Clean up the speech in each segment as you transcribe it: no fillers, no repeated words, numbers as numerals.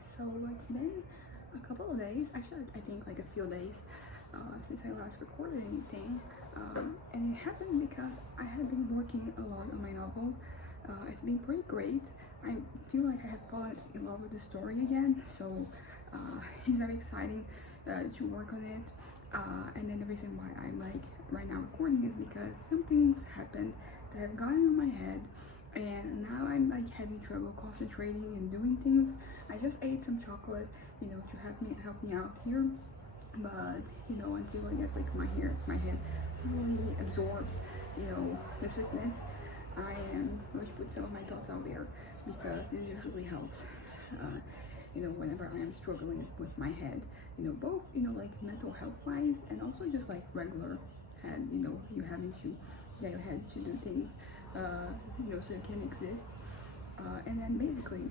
So it's been a couple of days, actually I think like a few days since I last recorded anything, and it happened because I have been working a lot on my novel. It's been pretty great. I feel like I have fallen in love with the story again, so it's very exciting to work on it. And then the reason why I'm like right now recording is because some things happened that have gotten in my head, and now I'm like having trouble concentrating and doing things. I just ate some chocolate, to help me out here, but until I guess like my head fully absorbs, the sweetness, I am going to put some of my thoughts out there because this usually helps. Uh, whenever I am struggling with my head, both, like mental health wise and also just like regular head, you having to get your head to do things, so it can exist. And then basically,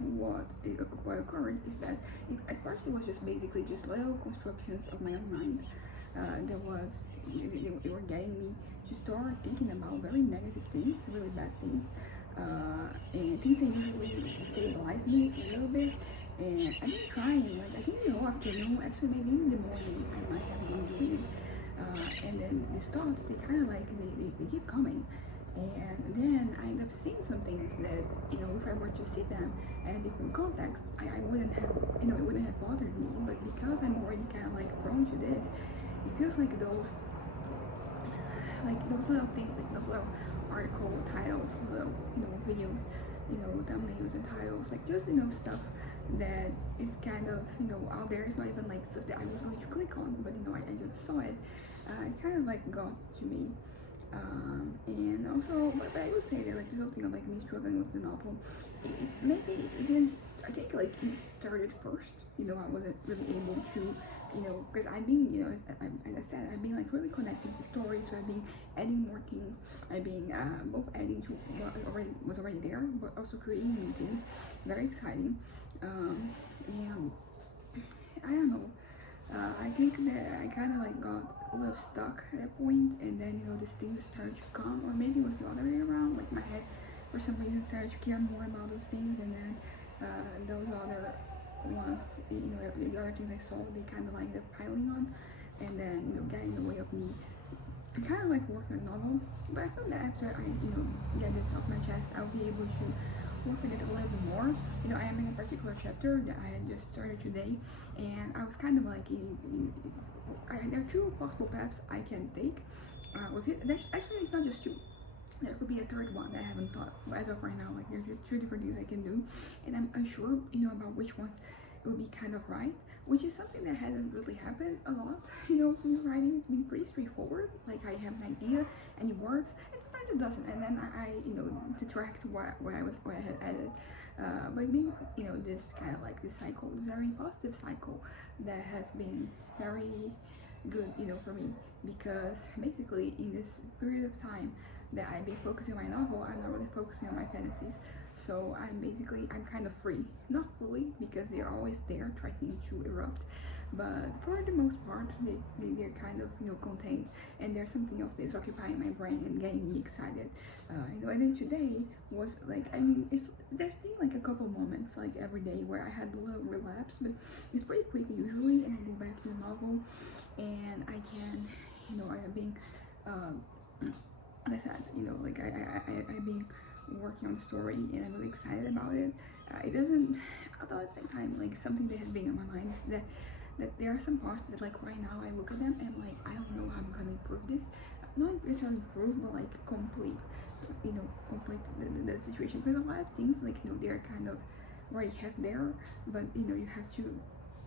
what occurred is that at first it was just basically just little constructions of my own mind that was they were getting me to start thinking about very negative things, really bad things, and things that usually stabilize me a little bit. And I've been trying, like I think in the afternoon, actually maybe in the morning, I might have been doing it. And then these thoughts, they kind of like they keep coming, and then I end up seeing some things that, if I were to see them in a different context, I wouldn't have, it wouldn't have bothered me. But because I'm already kind of like prone to this, it feels like those little things, like those little article titles, little, videos, thumbnails and titles, like just, stuff that is kind of, out there. It's not even like stuff that I was going to click on, but, I just saw it. It kind of like got to me. And also, but I would say that like the whole thing of like me struggling with the novel, maybe it didn't. I think like it started first. I wasn't really able to, because I've been, as I said, I've been like really connecting the story. So I've been adding more things. I've been both adding to what was already there, but also creating new things. Very exciting. And I don't know. I think that I kind of like got a little stuck at that point, and then these things started to come, or maybe it was the other way around. Like my head, for some reason, started to care more about those things, and then those other ones, the other things I saw, they kind of like ended up piling on, and then getting in the way of me. I kind of like working on a novel, but I feel that after I get this off my chest, I'll be able to work on it a little bit more. I am in a particular chapter that I had just started today, and I was kind of like, there are two possible paths I can take with it. Actually, it's not just two. There could be a third one that I haven't thought of as of right now. Like there's just two different things I can do, and I'm unsure, about which one would be kind of right, which is something that hasn't really happened a lot, since writing. It's been pretty straightforward. Like I have an idea and it works, and sometimes it doesn't, and then I detract what I had added. But it's been, this kind of like this cycle, this very positive cycle that has been very good, for me, because basically in this period of time that I've been focusing on my novel, I'm not really focusing on my fantasies. So I'm kind of free, not fully, because they're always there threatening to erupt, but for the most part they're kind of contained, and there's something else that's occupying my brain and getting me excited. And then today was like, there's been like a couple moments like every day where I had a little relapse, but it's pretty quick usually, and I go back to the novel, and I can, I have been as I said, like I've been working on the story, and I'm really excited about it. It doesn't, although at the same time, like something that has been on my mind is that there are some parts that like right now I look at them and like I don't know how I'm gonna improve this. Not necessarily improve, but like complete, complete the situation. Because a lot of things like they're kind of already have there, but you have to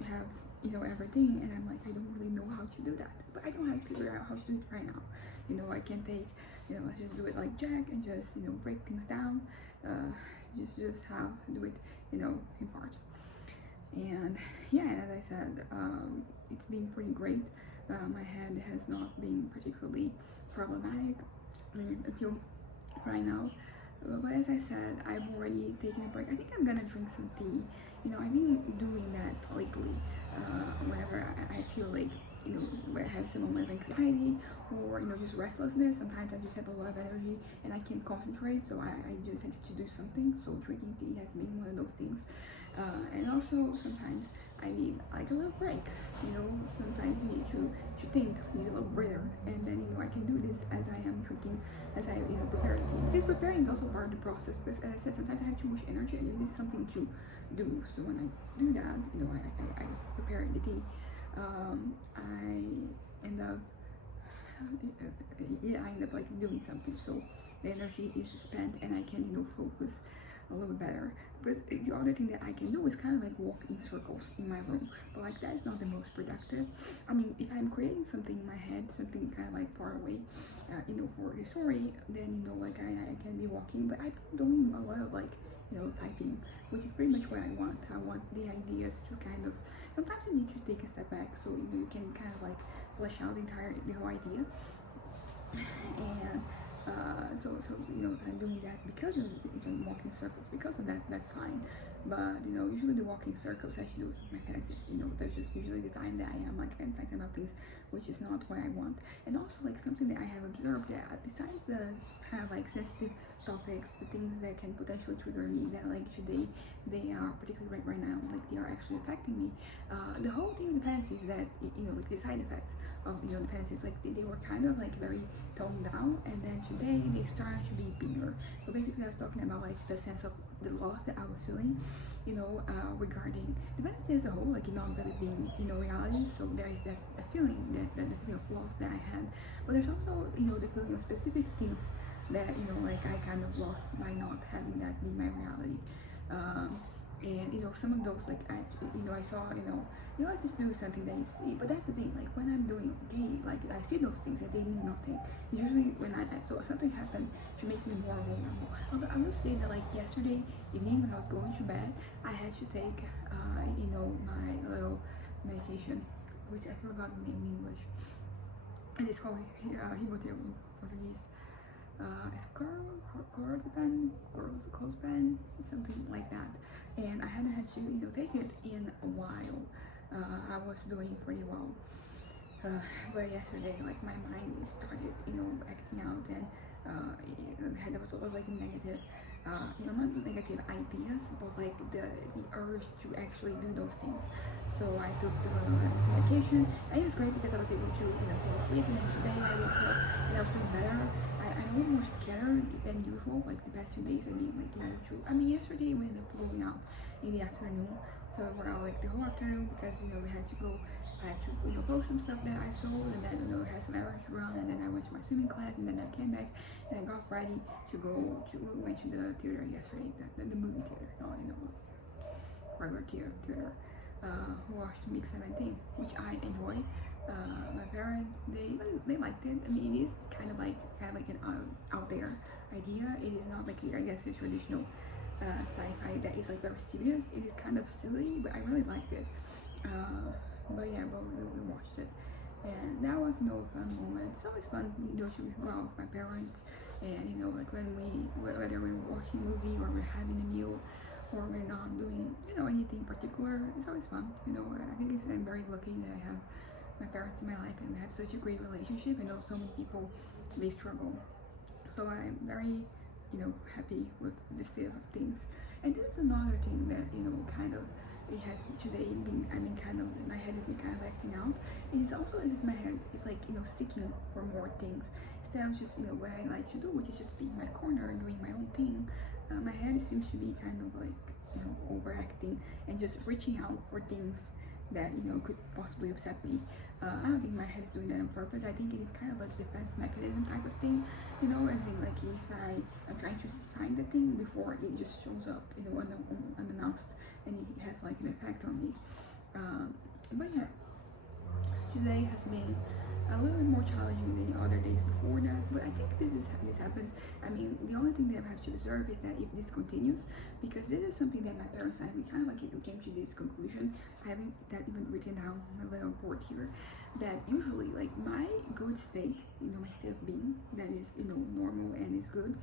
have everything, and I'm like I don't really know how to do that. But I don't have to figure out how to do it right now. I can take let's just do it like Jack and just break things down, just how to do it in parts. And yeah, and as I said, it's been pretty great. My head has not been particularly problematic until right now. But as I said, I've already taken a break. I think I'm gonna drink some tea. I've been doing that lately. Whenever I feel like where I have some moment of anxiety or just restlessness. Sometimes I just have a lot of energy and I can't concentrate, so I just had to do something. So drinking tea has been one of those things. And also sometimes I need like a little break. Sometimes you need to think, you need a little breather, and then I can do this as I am drinking, as I prepare the tea. This preparing is also part of the process because, as I said, sometimes I have too much energy and I need something to do. So when I do that, I prepare the tea. I end up like doing something, so the energy is spent and I can focus a little bit better. Because the other thing that I can do is kind of like walk in circles in my room, but like that is not the most productive. I mean, if I'm creating something in my head, something kind of like far away, for the story, then like I can be walking, but I've been doing a lot of like typing, which is pretty much what I want. I want the ideas to kind of, sometimes you need to take a step back so you can kind of like flesh out the whole idea. And so I'm doing that because of walking circles. Because of that, that's fine. But usually the walking circles has to do with my fantasies. There's just usually the time that I am like fantasizing about things, which is not what I want. And also like something that I have observed, that besides the kind of like sensitive topics, the things that can potentially trigger me, that like today they are particularly right now, like they are actually affecting me. The whole thing with the fantasies, that like the side effects of the fantasies, like they were kind of like very toned down, and then today they started to be bigger. So basically I was talking about like the sense of the loss that I was feeling, regarding the fantasy as a whole, like not really being reality. So there is that feeling, that the feeling of loss that I had, but there's also the feeling of specific things that like I kind of lost by not having that be my reality. And some of those, like I saw, it's just do something that you see. But that's the thing, like when I'm doing okay, like I see those things and they mean nothing. It's usually when I saw something happen to make me more vulnerable. Although I will say that like yesterday evening when I was going to bed, I had to take my little medication, which I forgot the name in English, and it's called Rivotril in Portuguese. It's clozapine, something like that. And I hadn't had to take it in a while. I was doing pretty well, but yesterday, like my mind started acting out, and there was a lot of like negative, not negative ideas, but like the urge to actually do those things. So I took the medication, and it was great because I was able to fall asleep. And then today I woke up and I was doing better. I'm a little more scared than usual, like the past few days. Yesterday we ended up going out in the afternoon, so we're out like the whole afternoon because we had to go. I had to post some stuff that I sold, and then had some errands to run, and then I went to my swimming class, and then I came back and I got ready to go to. We went to the theater yesterday, the movie theater, not regular theater. Watched Mix 17, which I enjoy. My parents, they liked it. I mean, it is kind of like an out there idea. It is not like, I guess, a traditional sci-fi that is like very serious. It is kind of silly, but I really liked it. But yeah, we watched it, and that was a fun moment. It's always fun, to go out with my parents, and like whether we're watching a movie or we're having a meal, or we're not doing anything particular. It's always fun. I think I'm very lucky that I have my parents in my life and have such a great relationship. I know so many people, they struggle, so I'm very happy with the state of things. And this is another thing that kind of, it has today been, my head has been kind of acting out. It is also as if my head is like seeking for more things instead of just what I like to do, which is just being in my corner and doing my own thing. My head seems to be kind of like overacting and just reaching out for things that could possibly upset me. I don't think my head is doing that on purpose. I think it is kind of like defense mechanism type of thing, as in like if I'm trying to find the thing before it just shows up, unannounced, and it has like an effect on me. But yeah, today has been a little bit more challenging than the other days before that, but I think this happens. I mean, the only thing that I have to observe is that if this continues, because this is something that my parents and I, we kind of like came to this conclusion. I haven't that even written down on my little board here, that usually like my good state, my state of being that is normal and is good,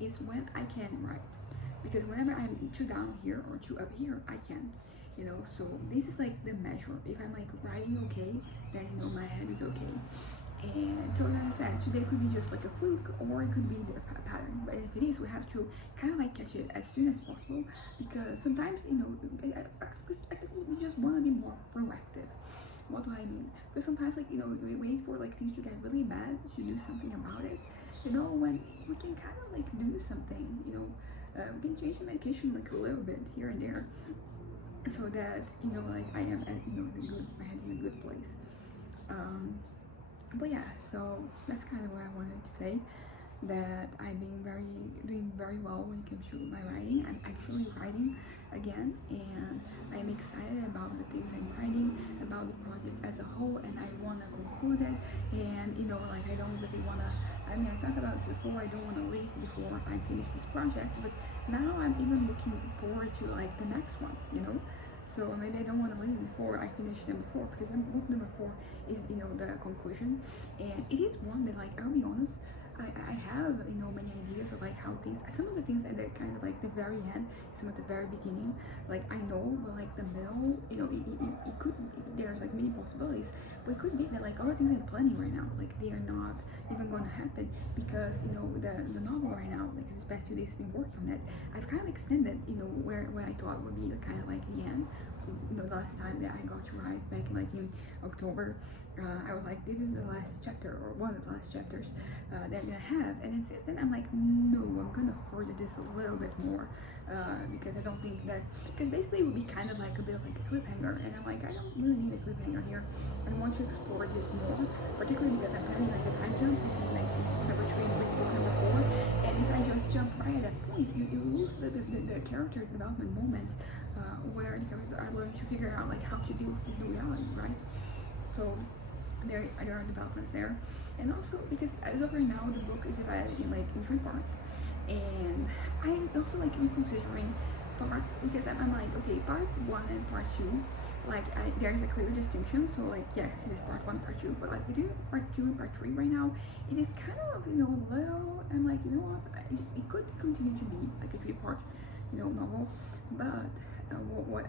is when I can write. because whenever I'm too down here or too up here, I can, so this is like the measure. If I'm like writing okay, then my head is okay. And so, as I said, today could be just like a fluke, or it could be the pattern. But if it is, we have to kind of like catch it as soon as possible, because sometimes, because I think we just want to be more proactive. What do I mean? Because sometimes, like, we wait for like things to get really bad to do something about it. When we can kind of like do something, we can change the medication like a little bit here and there, so that like I am at my head's in a good place. But yeah, so that's kind of what I wanted to say, that I'm doing very well when it comes to my writing. I'm actually writing again, and I'm excited about the things I'm writing, about the project as a whole, and I want to conclude it. And like I don't really want to, I talked about this before, I don't want to leave before I finish this project, but now I'm even looking forward to like the next one, so maybe I don't want to leave before I finish number 4, because book number 4 is the conclusion, and it is one that, like, I'll be honest, I have many ideas of like how things, some of the things at the kind of like the very end, some at the very beginning, like I know, but like the middle, it could, there's like many possibilities, but it could be that like all the things I'm planning right now, like they are not even going to happen, because the novel right now, like this past 2 days I've been working on it, I've kind of extended where I thought would be the kind of like the end. The last time that I got to write, back in October, I was like, this is the last chapter, or one of the last chapters that I'm gonna have. And then since then I'm like, no, I'm gonna further this a little bit more, because I don't think that, because basically it would be kind of like a bit of like a cliffhanger, and I'm like, I don't really need a cliffhanger here. I want to explore this more, particularly because I'm planning like a time jump between like number 3 and book number 4, and if I just jump right at that point, you lose the character development moments, where the characters are learning to figure out like how to deal with the new reality, right? So there are developments there, and also because as of right now the book is divided in 3 parts, and I'm also like reconsidering part, because I'm like, okay, part 1 and part 2, like there's a clear distinction, so like yeah, it is part 1, part 2, but like between part 2 and part 3 right now, it is kind of a little, I'm like, what, it could continue to be like a 3-part novel, but what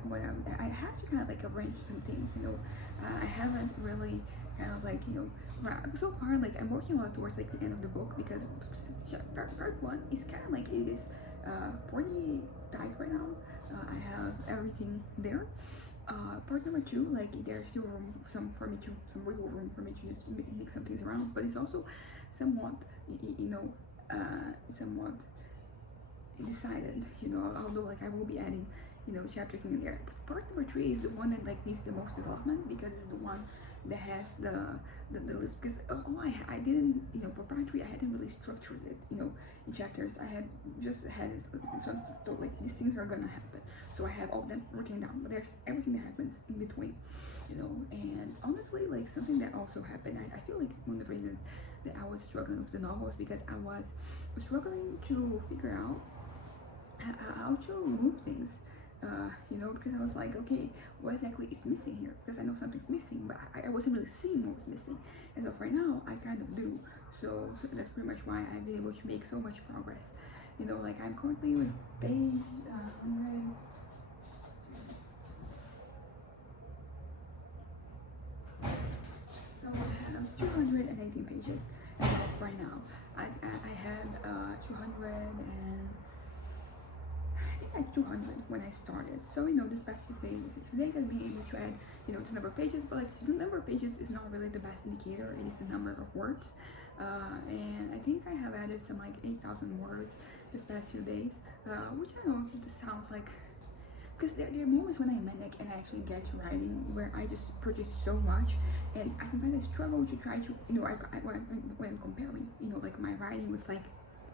I have to kind of like arrange some things, I haven't really kind of like so far, like I'm working a lot towards like the end of the book, because part 1 is kind of like, it is pretty tight right now. I have everything there. Part number 2, like there's still some wiggle room for me to just make some things around, but it's also somewhat somewhat decided, although like I will be adding chapters in there. Part number 3 is the one that like needs the most development, because it's the one that has the list, because I didn't, for part 3 I hadn't really structured it in chapters. I had just had so like these things are gonna happen, so I have all them written down, but there's everything that happens in between, and honestly, like something that also happened, I feel like one of the reasons that I was struggling with the novel is because I was struggling to figure out how to move things, because I was like, okay, what exactly is missing here? Because I know something's missing, but I wasn't really seeing what was missing. As of right now, I kind of do. So that's pretty much why I've been able to make so much progress. Like I'm currently with page 100. So I have 218 pages as of right now. I had 200 and at 200 when I started. So this past few days I've been able to add the number of pages, but like the number of pages is not really the best indicator. It is the number of words, and I think I have added some like 8,000 words this past few days, which I know this sounds like, because there are moments when I'm manic and I actually get to writing where I just produce so much, and I sometimes struggle to try to when I'm comparing like my writing with like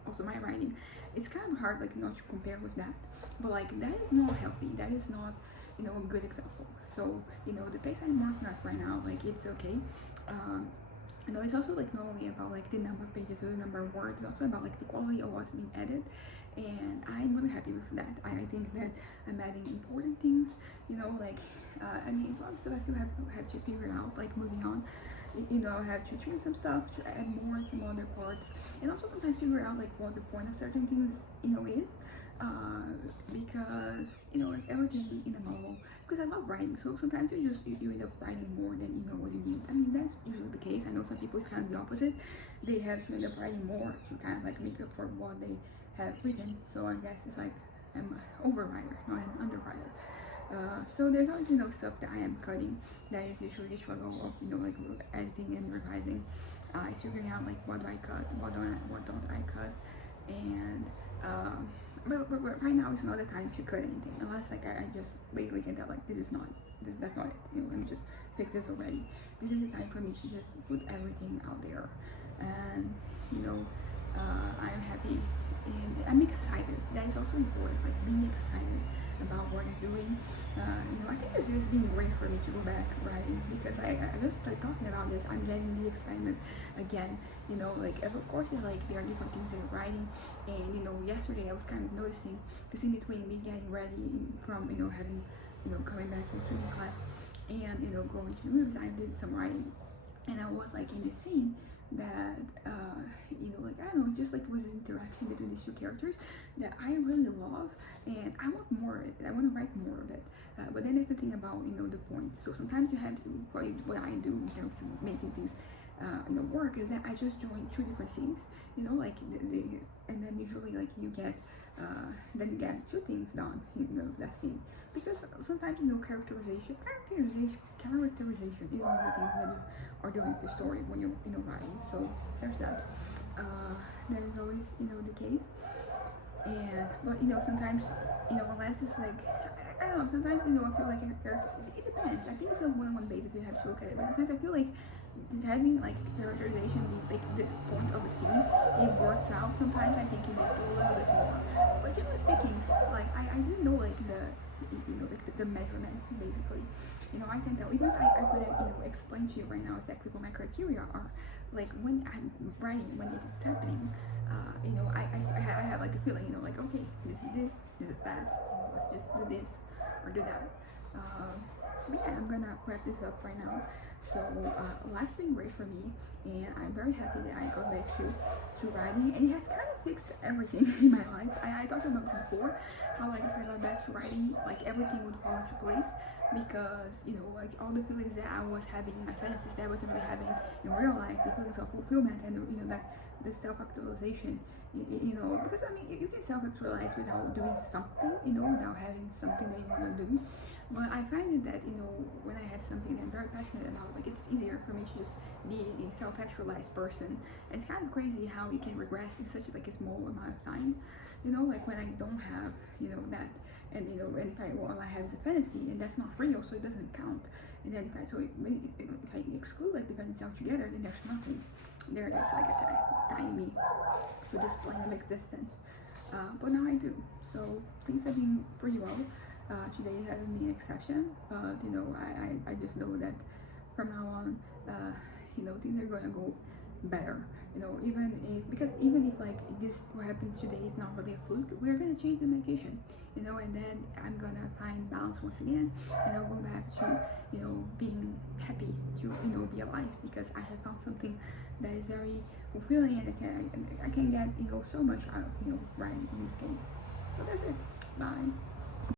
also my writing, it's kind of hard like not to compare with that, but like that is not healthy, that is not a good example. So the pace I'm working at right now, like it's okay. It's also like not only about like the number of pages or the number of words, it's also about like the quality of what's being added, and I'm really happy with that. I think that I'm adding important things, like it's a lot of stuff I still have to figure out, like moving on. I have to trim some stuff, to add more some other parts, and also sometimes figure out like what the point of certain things is, because like everything in the novel, because I love writing, so sometimes you end up writing more than what you need. I mean, that's usually the case. I know some people it's kind of the opposite. They have to end up writing more to kind of like make up for what they have written. So I guess it's like I'm an overwriter, not an underwriter. So there's always stuff that I am cutting. That is usually the struggle of like editing and revising. It's figuring out like what do I cut, what don't I cut, and but right now it's not the time to cut anything unless like I just basically can tell like that's not it. Let me just pick this already. This is the time for me to just put everything out there, and I'm happy and I'm excited. That is also important, like being excited about what I'm doing. I think it's just been great for me to go back writing because I just like talking about this, I'm getting the excitement again. Like of course it's like there are different things that I'm writing, and yesterday I was kind of noticing the scene between me getting ready from having coming back from swimming class and going to the movies. I did some writing, and I was like in the scene that like I don't know, it's just like it was this interaction between these two characters that I really love, and I want more of it. I want to write more of it, but then there's the thing about the point. So sometimes you have to, probably what I do in terms of making things work is that I just join two different scenes, like and then usually like you get then you get two things done in that scene, because sometimes characterization is one of the things that you are doing with your story when you're writing. So there's that. That is always the case. And but sometimes unless it's like I don't know, sometimes I feel like it depends. I think it's a one-on-one basis you have to look at it, but sometimes I feel like having like characterization be like the point of a scene, it works out. Sometimes I think you need to do a little bit more, but generally speaking, like I didn't know like like the measurements basically. I can tell, even if I couldn't explain to you right now exactly what my criteria are, like when I'm writing, when it is happening, I have like a feeling, like okay, this is that, let's just do this or do that. But yeah, I'm gonna wrap this up right now. So last been great for me, and I'm very happy that I got back to writing, and it has kind of fixed everything in my life. I talked about this before, how like if I got back to writing, like everything would fall into place, because like all the feelings that I was having in my fantasies that I wasn't really having in real life, the feelings of fulfillment and that the self-actualization, because I mean you can self-actualize without doing something, without having something that you want to do. But I find it that when I have something that I'm very passionate about, like it's easier for me to just be a self-actualized person. And it's kind of crazy how you can regress in such like a small amount of time. Like when I don't have that, and and if I have a fantasy and that's not real, so it doesn't count. And then if I exclude like the fantasy altogether, then there's nothing. There it is, like a tiny to this plane of existence. But now I do. So things have been pretty well. Today having been an exception, but I just know that from now on, things are gonna go better. Even if like this what happened today is not really a fluke, we're gonna change the medication, and then I'm gonna find balance once again, and I'll go back to being happy to be alive, because I have found something that is very fulfilling, and I can get so much out of writing in this case. So that's it. Bye.